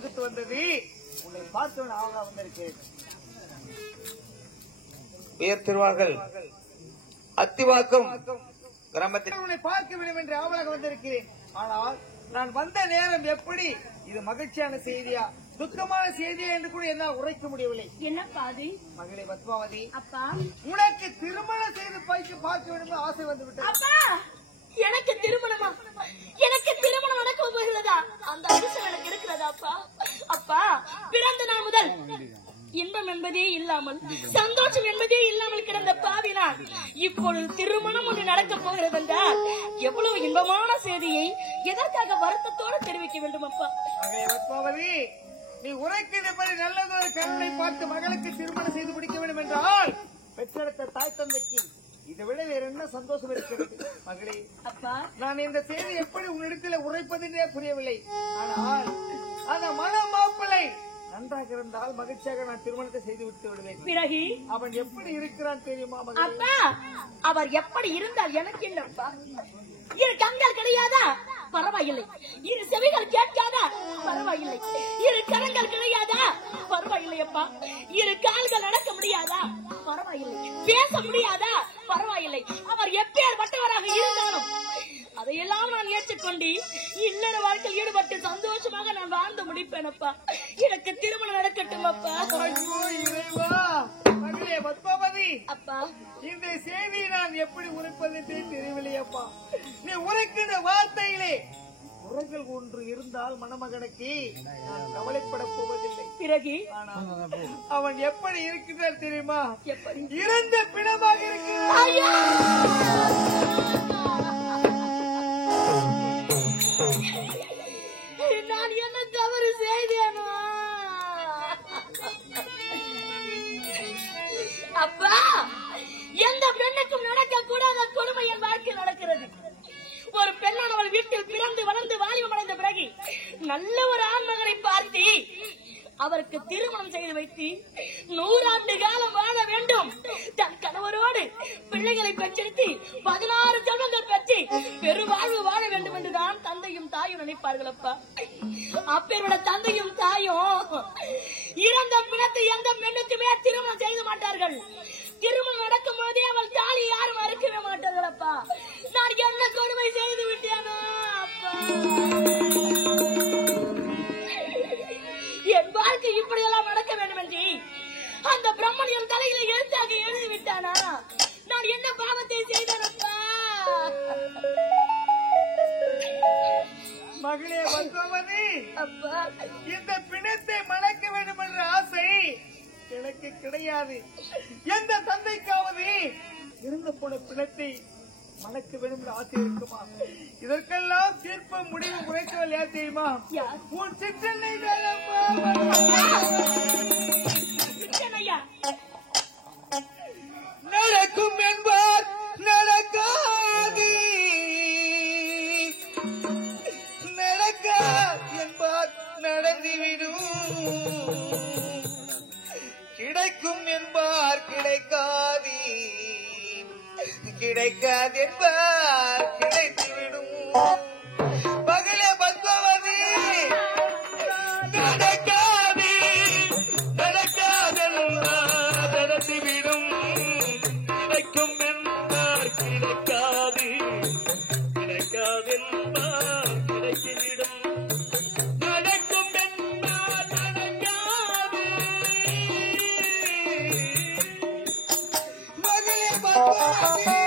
வகுத்து வந்தது. உன்னை பார்த்தவன் ஆக வந்திருக்கேன். உயர் திருவார்கள் அத்திவாக்கம் கிராமத்தில் உன்னை பார்க்க வேண்டும் என்று ஆவலாக வந்திருக்கிறேன். ஆனால் நான் வந்த நேரம் எப்படி இது மகிழ்ச்சியான செய்தியா துக்கமான செய்தியா என்று கூட என்னால் உரைக்க முடியவில்லை. என்ன பாதி மகளே பத்மாவதி, அப்பா, உனக்கு திருமணம் செய்து பார்க்க வேண்டும் என்று ஆசை வந்துவிட்டது. அப்பா, எனக்கு திருமணமா? எனக்கு திருமணம் நடக்க போகிறதா? அந்த அதிர்ஷ்டம் எனக்கு இருக்கிறதா? அப்பா, அப்பா, பிறந்த நாள் முதல் இன்பம் என்பதே இல்லாமல் சந்தோஷம் என்பதே இல்லாமல் கிடந்த பாவினான் இப்பொழுது திருமணம் ஒன்று நடக்க போகிறது என்றால் எவ்வளவு இன்பமான செய்தியை எதற்காக வருத்தத்தோடு தெரிவிக்க வேண்டும்? அப்பா மகளே பத்மாவதி, நீ உரைக்கிறபடி நல்லதொரு கருணை பார்த்து மகளுக்கு திருமணம் செய்து முடிக்க வேண்டும் என்றால் பெற்றெடுத்த தாய் தந்தைக்கு இதை விட வேற என்ன சந்தோஷம் இருக்கிறது? மகளே, அப்பா, நான் இந்த செய்தி எப்படி உன்னிடத்தில் உரைப்பதென்றே புரியவில்லை. ஆனால் அந்த மன மாப்பிள்ளை நன்றாக இருந்தால் மகிழ்ச்சியாக நான் திருமணத்தை செய்து விட்டு விடுவேன். பிறகு அவன் எப்படி இருக்கிறான் தெரியுமா மகளே? அப்பா, அவர் எப்படி இருந்தால் எனக்கு என்னப்பா? இரு கண்கள் கிடையாதா? பரவாயில்லை. இரு செவிகள் கேட்காதா? பரவாயில்லை. இரு கரங்கள் கிடையாதா? பரவாயில்லை அப்பா. இரு கால்கள் நடக்க முடியாதா? பரவாயில்லை. பேச முடியாதா? பரவாயில்லை. அவர் எப்பேற்பட்டவராக இருந்தாலும் அதையெல்லாம் நான் ஏற்றுக்கொண்டு இல்லற வாழ்க்கையில் ஈடுபட்டு சந்தோஷமாக நான் வாழ்ந்து முடிப்பேன் அப்பா. எனக்கு திருமணம் நடக்கட்டும் அப்பா. ஐயோ இறைவா! மகளே பத்மாவதி, அப்பா, இந்த செய்தியை நான் எப்படி உரைப்பதென்றே தெரியவில்லையப்பா. நீ உரைக்கின்ற வார்த்தையிலே குறைகள் ஒன்று இருந்தால் மணமகனுக்கு நான் கவலைப்பட போவதில்லை. பிறகு ஆனால் அவன் எப்படி இருக்கின்றான் தெரியுமா? எப்படி? இறந்த பிணமாக இருக்கிறான். ஐயா! நான் என்ன தவறு செய்தேனோ? அப்பா, எந்த பெண்ணுக்கும் நடக்க கூடாத கொடுமை என் வாழ்க்கையில் நடக்கிறது. ஒரு பெண்ணானவள் வீட்டில் பிறந்து வளர்ந்து வாலிபம் அடைந்த பிறகு நல்ல ஒரு ஆண்மகனை பார்த்து அவருக்கு திருமணம் செய்து வைத்து 100 ஆண்டு காலம் வாழ வேண்டும், தன் கணவரோடு பிள்ளைகளை பெற்றெடுத்து 16 செல்வங்கள் பெற்று பெருவாழ்வு வாழ வேண்டும் என்றுதான் தந்தையும் தாயும் நினைப்பார்கள் அப்பா. அப்பேரோட தந்தையும் தாயும் இறந்த பிணத்தை எந்த பெண்ணுக்குமே திருமணம் செய்ய மாட்டார்கள். திருமணம் நடக்கும் போதே அவள் தாலி யாரும் அறுக்கவே மாட்டார்கள் அப்பா. நான் என்ன கொடுமை செய்து விட்டேனோ அப்பா. என் வாழ்க்கை இப்படியெல்லாம் நடக்க வேண்டும் என்று அந்த பிரம்மணியம் தலையில எழுத்தாக எழுதி விட்டானா? நான் என்ன பாவத்தை செய்தேனப்பா? மகளே பத்மாவதி, அப்பா, இந்த பிணத்தை மணக்க வேண்டும் என்ற ஆசை எனக்கு கிடையாது. எந்த தந்தைக்காவது இறந்து போன பிணத்தை மணக்க வேண்டும் என்ற ஆசை இருக்குமா? இதற்கெல்லாம் தீர்ப்பு முடிவு உரைக்கவல் யார் தெரியுமா? உன் சிற்றன்னை சிற்றனையா. நடக்கும் என்பார் நடக்காது, நடக்க என்பார் நடந்துவிடும், கிடைக்கும் என்பார் கிடைக்காது, கிடைக்காது என்பார் கிடைத்துவிடும். மகளே பத்மாவதி, நடக்காது நடக்காதெல்லாம் நடத்திவிடும், கிடைக்கும் என்பார் கிடைக்காது, கிடைக்காதென்பார் கிடைத்துவிடும், நடக்கும் என்பார் நடக்காது. மகளே பத்மாவதி,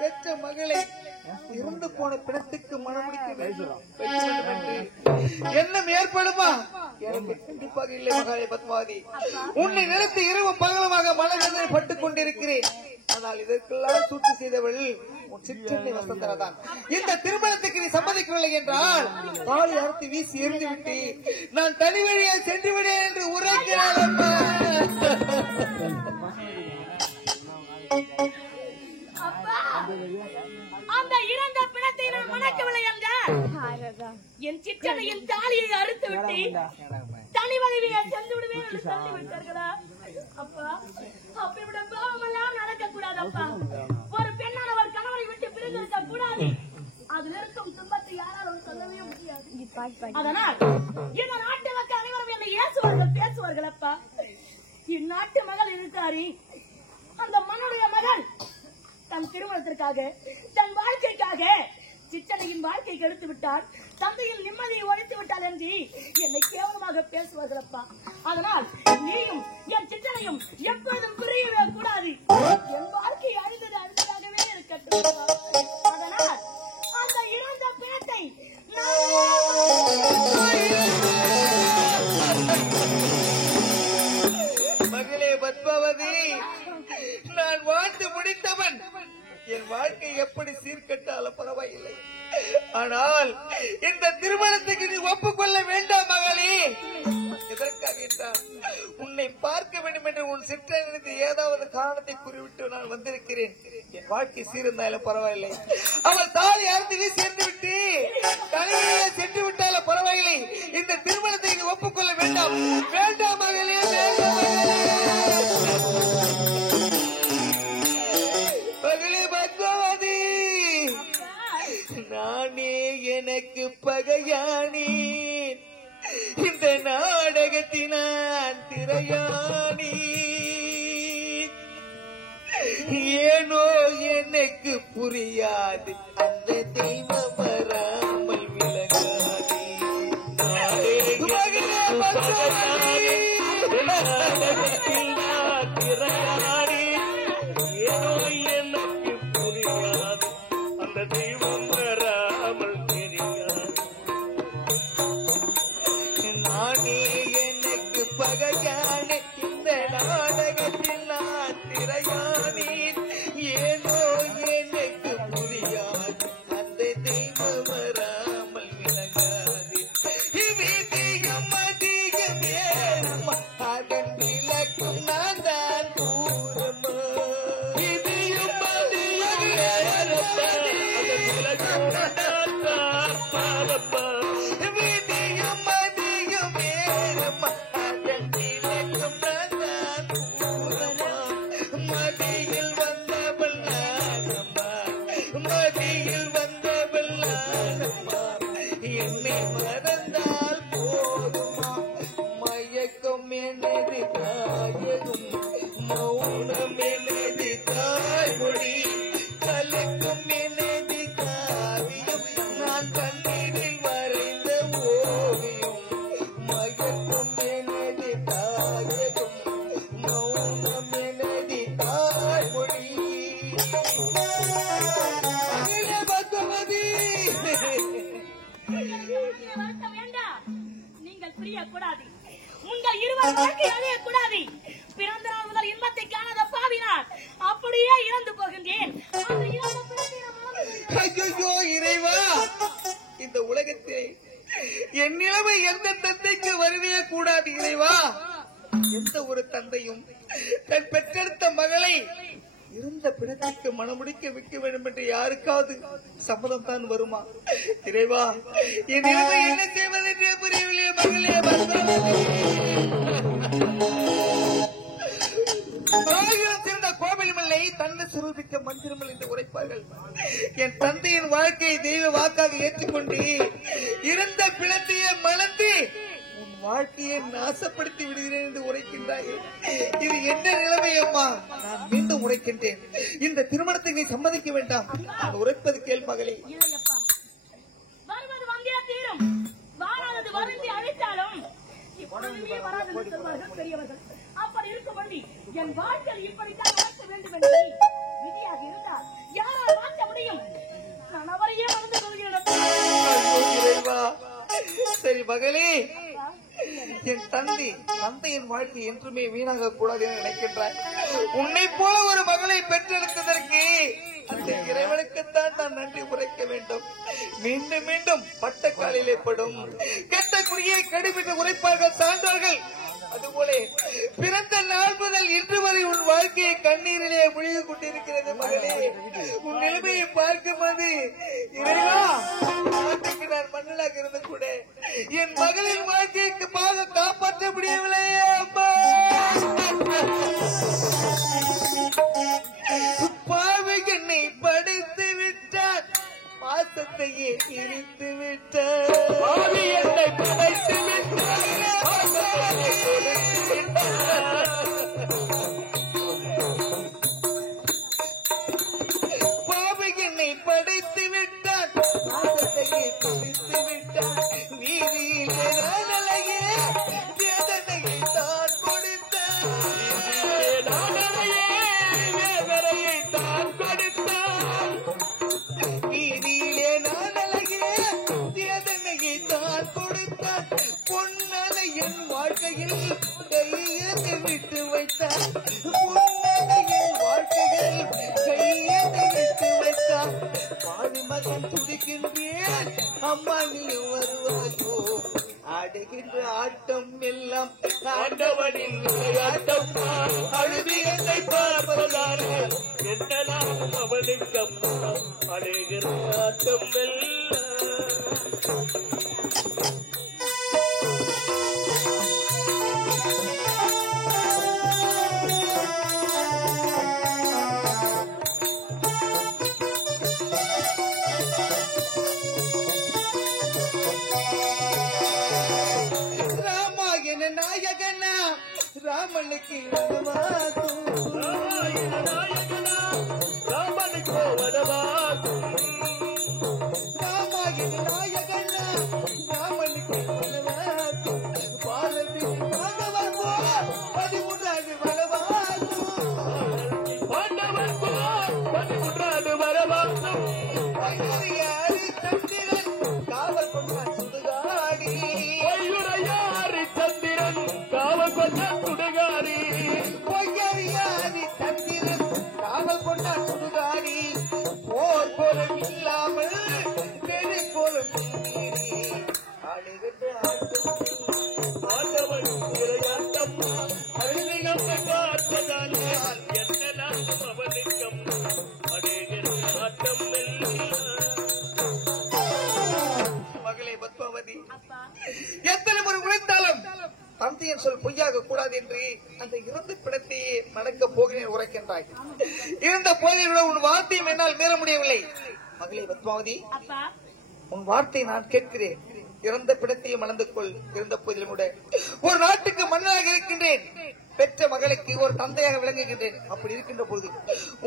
பெற்ற மகளை இறந்து போன பிணத்துக்கு மனமுடிக்க வேண்டும் என்று எண்ணம் ஏற்படுமா? எனக்கு கண்டிப்பாக இல்லை மகளே பத்மாவதி. உன்னை நினைத்து இரவு பகலமாக மனவேதனை பட்டுக் கொண்டிருக்கிறேன். ஆனால் இதற்கெல்லாம் சூழ்ச்சி செய்தவள் உன் சிற்றன்னை வசந்தரா தான். இந்த திருமணத்துக்கு நீ சம்மதிக்கவில்லை என்றால் தாலி அறுத்து வீசி எறிந்து விட்டு நான் தனி வழியை சென்று விடேன் என்று உரைக்கிறாள். அந்த இறந்த பிணத்தை நான் மணக்கவில்லை என்றால் என் சிற்றனையின் தாலியை அறுத்து விட்டு தனி வழியை சென்று விடுவேன் என்று சொல்லி விட்டார்களா? அப்பா, அப்படிவிட பாவமெல்லாம் நடக்க கூடாது அப்பா. ஒரு பெண்ணானவர் கணவனை விட்டு பிரிந்திருக்க கூடாது. அதில் இருக்கும் துன்பத்தை யாராலும் சொல்லவே முடியாது. அதனால் இந்த நாட்டு மக்கள் அனைவரும் என்னை ஏசுவார்கள், பேசுவார்கள். அப்பா, இந்நாட்டு மகள் இருக்காரி, அந்த மண்ணுடைய மகள் தன் திருமணத்திற்காக, தன் வாழ்க்கைக்காக சிற்றனையின் வாழ்க்கை கெடுத்து விட்டால், தந்தையில் நிம்மதியை ஒழித்து விட்டால் என்று என்னை கேவலமாக பேசுவார்கள் அப்பா. அதனால் நீயும் என் சிற்றனையும் எப்பொழுதும் புரியவே கூடாது. என் வாழ்க்கை அழுந்ததாகவே இருக்கட்டும். அதனால் அந்த இறந்த பிணத்தை மகளே பத்மாவதி, நான் வாழ்ந்து முடித்தவன். என் வாழ்க்கை எப்படி சீர்கட்டாலும் பரவாயில்லை. ஆனால் இந்த திருமணத்துக்கு நீ ஒப்புக்கொள்ள வேண்டாம் மகளே. எதற்காக என்றால் உன்னை பார்க்க வேண்டும் என்று உன் சிற்றறிந்து ஏதாவது காரணத்தை கூறிவிட்டு நான் வந்திருக்கிறேன். என் வாழ்க்கை சீர்ந்தாலும் பரவாயில்லை. அவள் தாலி அறுத்து வீசி சென்று விட்டு தலைமையில சென்று விட்டாலும் பரவாயில்லை. இந்த திருமணத்தை நீ ஒப்புக்கொள்ள வேண்டாம். வேண்டாம் மகளே, வேண்டாம் மகளே. மகளே பத்மாவதி, நானே எனக்கு பகையானேன். இந்த நாடகத்தினான் திரையானி. ஏனோ எனக்கு புரியாது அந்த தெய்வம் வராமல் விலகாது. திரையானி. ஏனோ எனக்கு புரியாது அந்த தெய்வம் வராமல் தெரியாது. நானே எனக்கு பகையான இந்த நாடகத்தில் நான் திரையானேன். ஏனோ எனக்கு புரியாது அந்த தெய்வம் வராமல் விலகாது. விதியும் அதிகம் ஏறமா அதன் விளக்கும் நான் தான் கூறமா. விதியும் அதிகம் ஏறமா அதன் விளக்கும் நான் தான் பாவமா. விதியும் அதிகம் ஏறமா அதன் விளக்கும் நான் தான் கூறமா. மதியில் வந்தவள் நானம்மா, மதியில் வந்தவள் நானம்மா. என்னை மறந்தால் போதுமா. மயக்கம் எனது தாயகம், மௌனம் எனது தாய்மொழி, கலக்கும் எனது காவியம், நான் கண்ணீரில் வரைந்த ஓவியம். மயக்கம் எனது தாயகம், மௌனம் எனது தாய்மொழி. பத்மாவதி, வருத்த வேண்டாம். நீங்கள் பிரியக்கூடாது. உங்கள் இருவர் வாழ்க்கை அழியக்கூடாது. பிறந்த நாள் முதல் இன்பத்தை காணாத பாவினார் அப்படியே இறந்து போகின்றேன். அந்த இறந்த பிணத்தை நான் மணந்து ஐயோ இறைவா, இந்த உலகத்திலே என் நிலைமை எந்த தந்தைக்கு வருவே கூடாது இறைவா. எந்த ஒரு தந்தையும் தன் பெற்றெடுத்த மகளை இருந்த பிணத்திற்கு மனமுடிக்க வைக்க வேண்டும் என்று யாருக்காவது சம்மதம் தான் வருமா? இறைவா, என் நிலைமை என்ன செய்வது என்றே புரியவில்லை மகளே பத்மாவதி. ஆயிரம் சிறந்த கோவிலுமில்லை, தன்னை சுரூபிக்க மந்திரமில்லை என்று உரைப்பார்கள். என் தந்தையின் வாழ்க்கையை தெய்வ வாக்காக ஏற்றுக்கொண்டு இருந்த பிணத்தையே மணந்து உன் வாழ்க்கையை நாசப்படுத்தி விடுகிறேன் என்று உரைக்கின்றாயே. இது என்ன நிலைமை அம்மா? நான் மீண்டும் உரைக்கின்றேன். இந்த திருமணத்தை நீ சம்மதிக்க வேண்டாம். நான் உரைப்பது கேள் மகளே. இல்லையப்பா. வருவது வந்தே தீரும். வாராதது வருந்தி அழைத்தாலும் இப்பொழுதுமே வராது என்று சொல்வார்கள் பெரியவர்கள். அப்படி இருக்கும்படி என் வாழ்க்கையில் இப்படித்தான் நடக்க வேண்டும் என்று விதியாக இருந்தால் மகளே, என் தந்தையின் வாழ்க்கை என்றுமே வீணாக கூடாது என்று நினைக்கின்றாய். உன்னை போல ஒரு மகளை பெற்றெடுத்ததற்கு அந்த இறைவனுக்குத்தான் நான் நன்றி உரைக்க வேண்டும். மீண்டும் மீண்டும் பட்ட காலிலே படும் கெட்ட குடியை கடுமையாக உரைப்பார்கள் சான்றார்கள். அதுபோல பிறந்த நாள் முதல் இன்று வரை உன் வாழ்க்கையை கண்ணீரிலே முழுகிக் கொண்டிருக்கிறது மகளே. உன் நிலைமையை பார்க்கும்போது இறைவா, நான் மன்னனாக இருந்து கூட என் மகளின் வாழ்க்கைக்கு பாக காப்பாற்ற முடியவில்லை. அம்மா, பாவை என்னை படைத்து விட்டார், பாசத்தையே இணைத்து விட்டார். பாவி என்னை படைத்து விட்டார், பாவை என்னை படைத்து விட்டார், பாசத்தையே பிடித்து விட்டார். வீதியிலே நானலையே வேதனையை தான் கொடுத்தார், வேதனையை தான் கொடுத்தார். வீதியிலே நானலையே வேதனையை தான் கொடுத்தார். பொன்னலை என் வாழ்க்கையில் கையேந்து விட்டு வைத்தார், பொன்னலை என் வாழ்க்கையில் கையேந்து விட்டு வைத்தார். பாவி மகன் துடிக்கின்றேன், அம்மா நீ வருவாயோ? ஆடுகின்ற ஆட்டம் எல்லாம் ஆண்டவனின் விளையாட்டம், அழுது என்னை பார்ப்பதான என்னெல்லாம் அவனுக்கம் அழுகிற ஆட்டம் எல்லாம். ராமாயண நாயகனா ராமனுக்கு வனவாசம், ராமாயண நாயகனா ராமனுக்கு வனவாசம், ராமாயண நாயகனா ராமனுக்கு வனவாசம். பாரதி பாண்டவர் போர் 13வது வனவாசம், பாண்டவர் போர் 13வது வனவாசம். பையுரையாறு சந்திரன் காவல் கொண்டான் சுடுகாடி, பையுரையாறு சந்திரன் காவல் கொண்டான் சுடுகாடி, பொய்யறியாதி சந்திரன் காவல் கொண்டான் சுடுகாடி. போர் போலும் இல்லாமல் நெறி போலும் அழுகின்ற ஆட்டம் ஆண்டவன் இறையாட்டம், அழுகின்ற பார்த்ததால் என்னெல்லாம் அவனுக்கம் அழுகிற ஆட்டம் எல்லாம். மகளே பத்மாவதி, எத்தனை முறை உழைத்தாலும் தந்தையின் சொல் பொய்யாக கூடாது என்று அந்த இறந்த பிணத்தையே நடக்க போகிறேன் உரைக்கின்றாய். இருந்த போதில் உன் வார்த்தையும் என்னால் மீற முடியவில்லை. மகளே பத்மாவதி, உன் வார்த்தை நான் கேட்கிறேன். இறந்த பிணத்தையும் மணந்து கொள். இருந்த போதிலும் கூட ஒரு நாட்டுக்கு மன்னனாக இருக்கின்றேன், பெற்ற மகளுக்கு ஒரு தந்தையாக விளங்குகின்றேன். அப்படி இருக்கின்ற பொழுது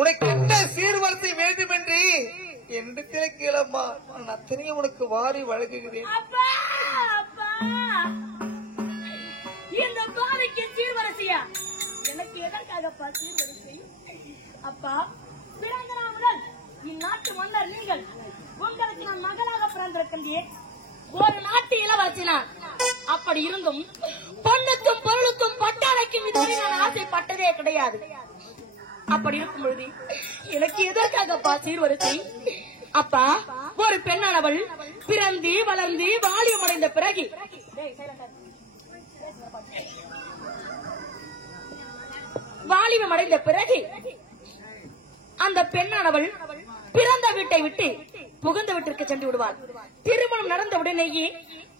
உனக்கு என்ன சீர்வரிசை வேண்டும் என்று என்று கேளம்மா, நான் அத்தனையும் உனக்கு வாரி வழங்குகிறேன். இந்த பாவைக்கு சீர்வரிசையா? எனக்கு எதற்காகப்பா சீர்வரிசை? அப்பா, பிறந்த நாள் முதல் இந்நாட்டு மன்னர் நீங்கள், உங்களுக்கு நான் மகளாக பிறந்திருக்கின்றேன். ஒரு நாட்டு இளவரசி நான். அப்படி இருந்தும் பொண்ணுக்கும் பொருளுக்கும் பட்டாளைக்கும் இதுவரை நான் ஆசைப்பட்டதே கிடையாது. அப்படி இருக்கும் பொழுது எனக்கு எதற்காகப்பா சீர்வரிசை? அப்பா, ஒரு பெண்ணானவள் பிறந்து வளர்ந்து வாலியம் அடைந்த பிறகு அந்த பெண்ணானவள் பிறந்த வீட்டை விட்டு புகுந்த வீட்டிற்கு சென்று விடுவாள். திருமணம் நடந்த உடனேயே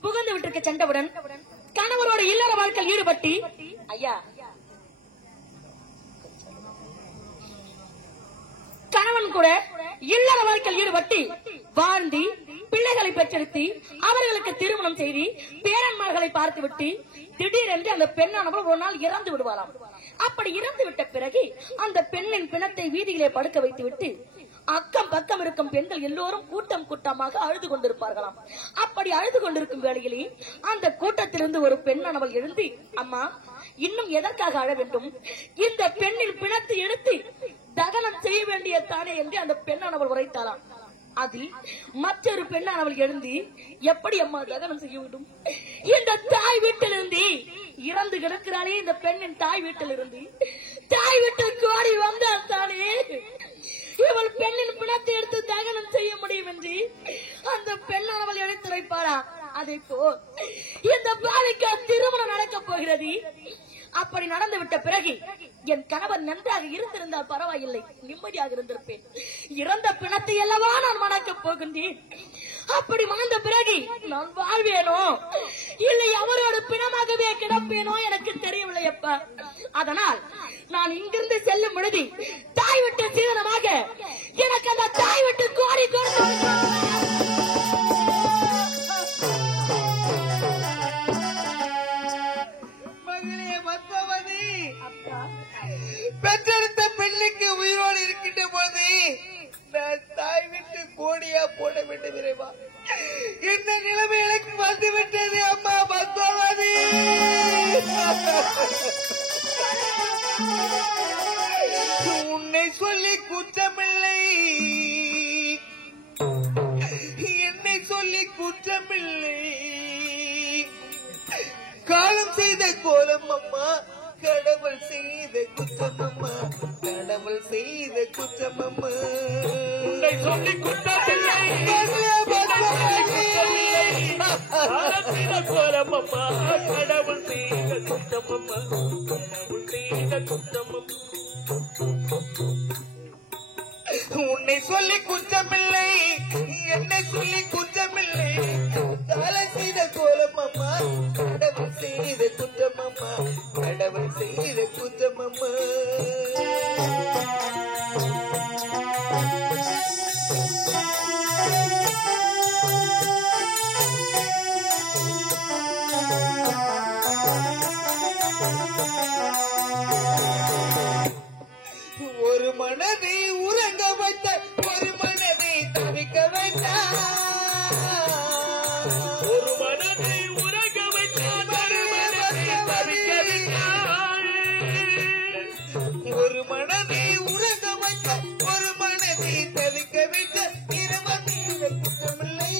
புகுந்த வீட்டிற்கு சென்றவுடன் கணவரோட இல்லற வாழ்க்கையில் ஈடுபட்டு, ஐயா, கணவன் கூட இல்லற வாழ்க்கையில் ஈடுபட்டு வாழ்ந்து பிள்ளைகளை பெற்றெடுத்து அவர்களுக்கு திருமணம் செய்து பேரன்மார்களை பார்த்துவிட்டு திடீரென்று அந்த பெண்ணானவள் ஒரு நாள் இறந்து விடுவாராம். அப்படி இறந்து விட்ட பிறகு அந்த பெண்ணின் பிணத்தை வீதியிலே படுக்க வைத்துவிட்டு அக்கம் பக்கம் இருக்கும் பெண்கள் எல்லோரும் கூட்டம் கூட்டமாக அழுது கொண்டிருப்பார்களாம். அப்படி அழுது கொண்டிருக்கும் வேளையிலே அந்த கூட்டத்திலிருந்து ஒரு பெண்ணானவள் எழுந்து, அம்மா, இன்னும் எதற்காக அழ வேண்டும்? இந்த பெண்ணின் பிணத்தை எடுத்து தகனம் செய்ய வேண்டிய தானே என்று அந்த பெண்ணானவள் உரைத்தாளாம். அதில் மற்றொரு பெண்ணானவள் எழுந்து எப்படி அம்மா தகனம் செய்ய வேண்டும்? இந்த தாய் வீட்டிலிருந்து இறந்து கிடக்கிறானே இந்த பெண்ணின் தாய் வீட்டிலிருந்து தாய் வீட்டுக்கு ஓடி வந்தால் தானே இவள் பெண்ணின் பிணத்தை எடுத்து தகனம் செய்ய முடியும் என்று அந்த பெண்ணானவள் எடுத்துரைப்பாரா? அதே போல் இந்த பாலிக்கு திருமணம் நடக்கப் போகிறது. அப்படி நடந்துவிட்ட பிறகு என் கணவர் நன்றாக இருந்திருந்தால் பரவாயில்லை, நிம்மதியாக இருந்திருப்பேன். இறந்த பிணத்தை அல்லவா நான் மணக்கப் போகின்றேன். அப்படி மணந்த பிறகு நான் வாழ்வேனோ இல்லை அவரோட பிணமாகவே கிடப்பேனோ எனக்கு தெரியவில்லை அப்பா. அதனால் நான் இங்கிருந்து செல்லும் பொழுது தாய் விட்டு சீதனமாக எனக்கு அந்த தாய் விட்டு கோடி பெற்றெடுத்த பெண்ணுக்கு உயிரோடு இருக்கின்ற பொழுது நான் தாய் விட்டு கோடியா போட வேண்டும் விரைவா. என்ன நிலைமை எனக்கு வந்துவிட்டது அம்மா பத்மாவதி. உன்னை சொல்லி குற்றமில்லை, என்னை சொல்லி குற்றமில்லை. காலம் செய்த கோலம் அம்மா, கடவுள் செய்த குற்றமம்மா, கடவுள் செய்த குற்றமம்மா. உன்னை சொல்லி குற்றமில்லை, கோலமம்மா, கடவுள் செய்த குற்றமம்மா, கடவுள் செய்த குற்றமம்மா. உன்னை சொல்லி குற்றமில்லை, என்னை சொல்லி குற்றமில்லை. காலம் செய்த கோலமம்மா, கடவுள் செய்த குற்றமம்மா, கடவுள் செய்த குற்றமம்மா. ஒரு மனதை உறங்க வைத்த, ஒரு மனதை தவிக்க வைத்தார். ஒரு மனதை உறங்க வைத்தார், ஒரு மனதை தவிக்க வைத்தார். ஒரு மனதை உறங்க வைத்த, ஒரு மனதை தவிக்க வைத்த. இருவர் செய்த குற்றமில்லை,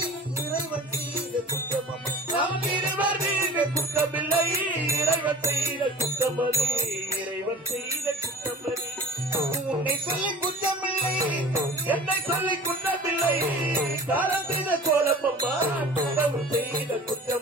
இறைவன் செய்த குற்றமம்மா. நம் இருவர் செய்த குற்றமில்லை, இறைவன் செய்த குற்றமதி, இறைவன் செய்த குற்றமதி. உன்னை சொல்லி குற்றமில்லை, என்னை சொல்லி குற்றமில்லை. காலம் செய்த கோலமம்மா, கடவுள் செய்த குற்றம்.